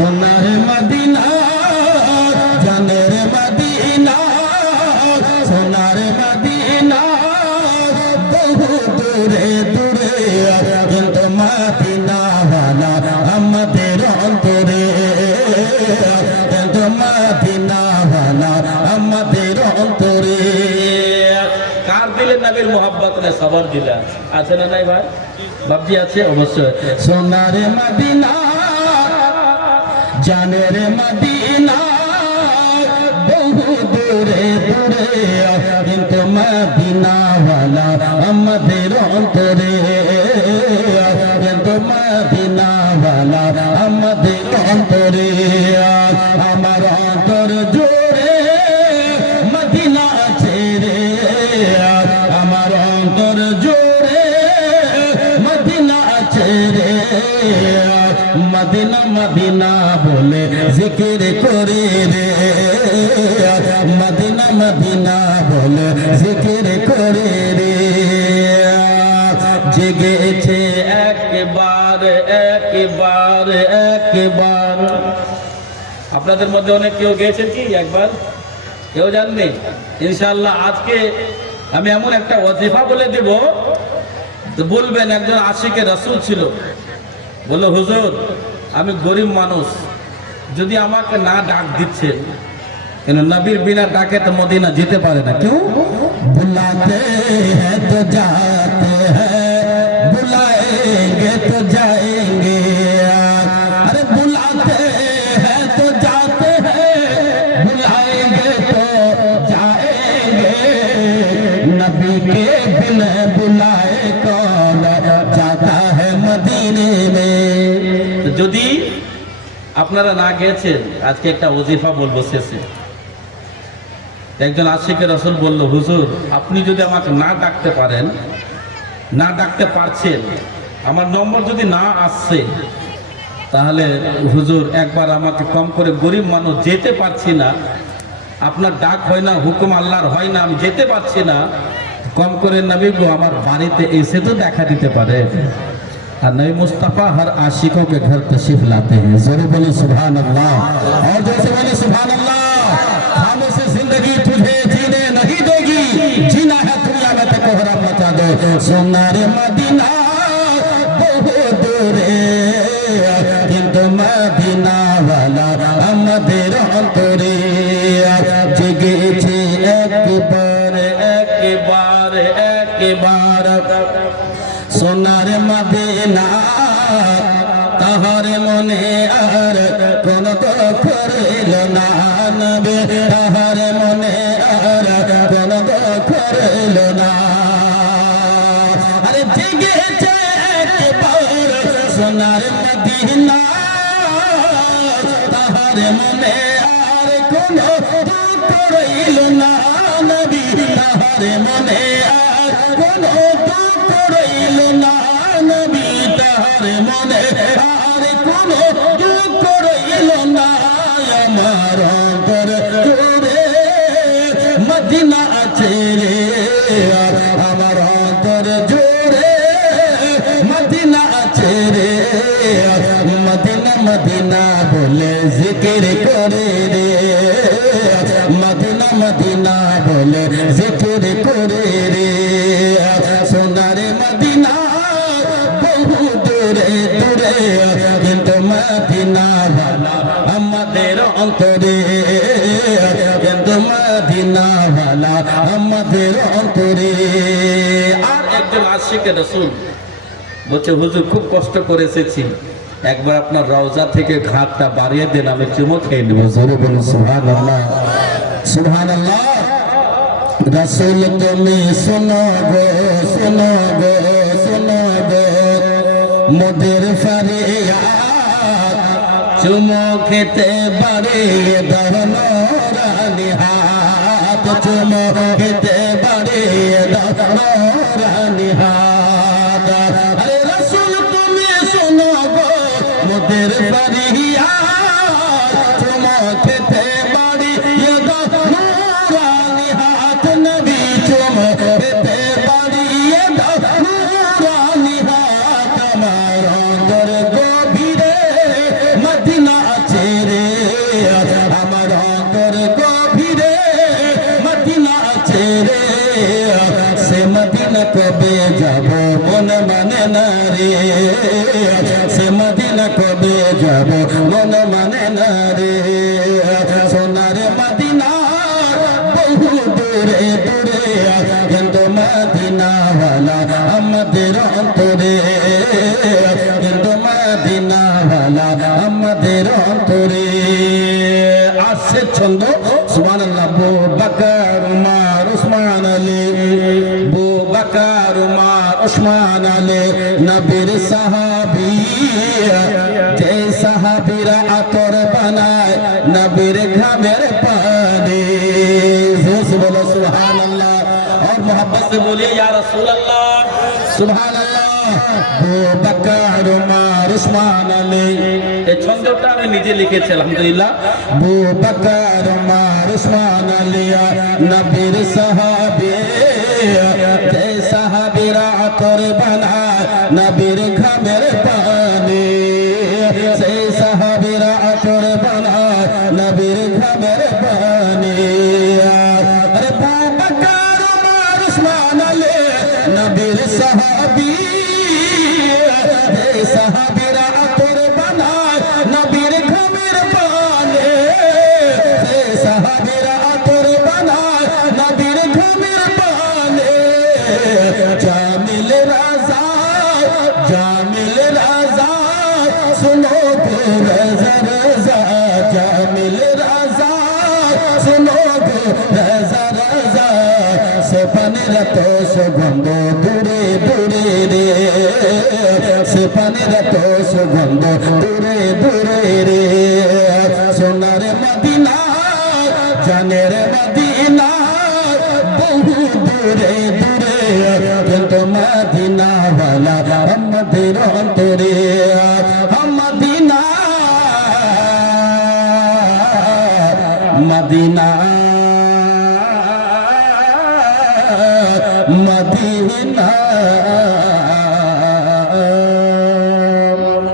সোনার মদিনা জানের মদিনা সোনার মদিনা বহু দূরে দূরে কিন্তু মদিনা वाला আমাদের অন্তরে কিন্তু মদিনা वाला আমাদের অন্তরে কার দিলে নবীর মোহাব্বত নে সবার দিলা আছে না নাই ভাই বাবজি আছে অবশ্যই সোনার মদিনা জানের মদিনা বহু দূরে দূরে কিন্তু মদিনা वाला আমাদের অন্তরে কিন্তু মদিনা वाला আমাদের অন্তরে আমার অন্তর জুড়ে মদিনা আছে রে আমার অন্তর জুড়ে মদিনা আছে রে মদিনা মদিনা বলে জিকির করে রে মদিনা মদিনা বলে জিকির করে রে জেগেছে একবার একবার একবার আপনাদের মধ্যে অনেক কেউ গেছেন কি একবার কেউ জাননি ইনশাআল্লাহ আজকে আমি এমন একটা ওয়াজিফা বলে দেব তো বলবেন একজন আশিকে রাসূল ছিল বলল হুজুর আমি গরিব মানুষ যদি আমাকে না ডাক দিচ্ছেন কেন নবীর বিনা ডাকে তো মদিনা যেতে পারে না কেউ বুলাতে হ্যাঁ তো যাতে হ্যাঁ বুলাएंगे तो जाएंगे अरे बुलाते हैं तो जाते हैं बुलाएंगे तो जाएंगे नबी के बिना बुलाए कौन जाता है मदीने में যদি আপনারা না গেছেন আজকে একটা ওজিফা বলবো শেষে একজন আশিকে রাসূল বলল হুজুর আপনি যদি আমাকে না ডাকতে পারেন না ডাকতে পারছেন আমার নম্বর যদি না আসছে তাহলে হুজুর একবার আমাকে কম করে গরিব মানুষ যেতে পারছি না আপনার ডাক হয় না হুকুম আল্লাহর হয় না আমি যেতে পারছি না কম করে নবী গো আমার বাড়িতে এসে তো দেখা দিতে পারে और नबी मुस्तफ़ा हर आशिकों के घर तशरीफ लाते हैं जरूर बोले सुभान अल्लाह और जैसे बोले सुभान अल्लाह खामोश जिंदगी तुझे जीने नहीं देगी जीना है दुनिया में तो कोहरा मचा दो सोनार मदीना बहु दूरे किंतु मदीना वाला আমাদের অন্তরে জেগেছে একবার একবার একবার সোনার মদিনা তাহার মনে আর কোন দুঃখ রইল না নবী তাহার মনে আর কোন দুঃখ রইল না আরে জেগেছে একবার সোনার মদিনা তাহার মনে আর কোন দুঃখ রইল না নবী তাহার মনে আর কোন দুঃখ রইল না নবী তাহার মনে আর কোন দুঃখ রইল না আমার অন্তর জুড়ে মদিনা আছে রে আমার অন্তর জুড়ে মদিনা আছে রে মদিনা মদিনা বলে জিকির করে রে মদিনা মদিনা বলে জিকির করে রে সোনার মদিনা বহু দূরে দূরে কিন্তু মদিনা वाला আমাদের অন্তরে কিন্তু মদিনা वाला আমাদের অন্তরে আর একজন আশিকে রাসূল বলছে হুজুর খুব কষ্ট করে এসেছি একবার আপনার রওজা থেকে ঘাটটা বাড়িয়ে দেন আমি চুমো খেয়ে নেব জোরে বলুন সুবহানাল্লাহ সুবহানাল্লাহ रसूल तुम्हें सुनो गो सुनो गो सुनो गो मुदिर फरियाद चुमो खेते बड़े दरनोरानी हाथ चुमो खेते बड़े दरनोरानी हाथ अरे रसूल तुम्हें सुनो गो मुदिर फरियाद चुमो खेते बड़ी दरनोरानी हाथ नबी चुमो खेते बड़ी दरनोरानी हाथ আমার অন্তর গভীরে মদিনা আছে রে, সে মদিনা কবে যাব মন মানে না রে, সোনার মদিনা বহু দূরে দূরে, কিন্তু মদিনাওয়ালা আমাদের অন্তরে, কিন্তু মদিনাওয়ালা আমাদের অন্তরে। আসছে ছন্দ সুবহানাল্লাহ। আবু বকর উমর উসমান আলী, আবু বকর উমর উসমান আলী নবীর সাহাবী, যে সাহাবীরা আতর বানায় নবীর ঘামের পানি। বলো সুবহানাল্লাহ, और मोहब्बत से बोलिए या रसूल अल्लाह, सुभान अल्लाह। আবু বকর উমর উসমান আলী, এই ছন্দটা আমি নিজে লিখেছি আলহামদুলিল্লাহ। আবু বকর উমর উসমান আলী নবীর সাহাবী, যে সাহাবীরা আতর বানায় নবীর ঘামের পানি, সেই সাহাবীরা আতর বানায় নবীর ঘামের পানি। আরে আবু বকর উমর উসমান আলী নবীর সাহাবী, যে সাহাবীরা আতর বানায় নবীর ঘামের পানি, যে সাহাবীরা আতর বানায় নবীর ঘামের পানি। জামিল রাজা, জামিল রাজা सुनो गो रज़ा रज़ा, জামিল রাজা सुनो गो रज़ा रज़ा, সোপানের তো সুগন্ধ দূরে দূরে রে, সোপানের তো সুগন্ধ দূরে দূরে রে, সোনার মদিনা জানের মদিনা বহু দূরে দূরে, কিন্তু মদিনাওয়ালা আমাদের অন্তরে। Medina Medina Medina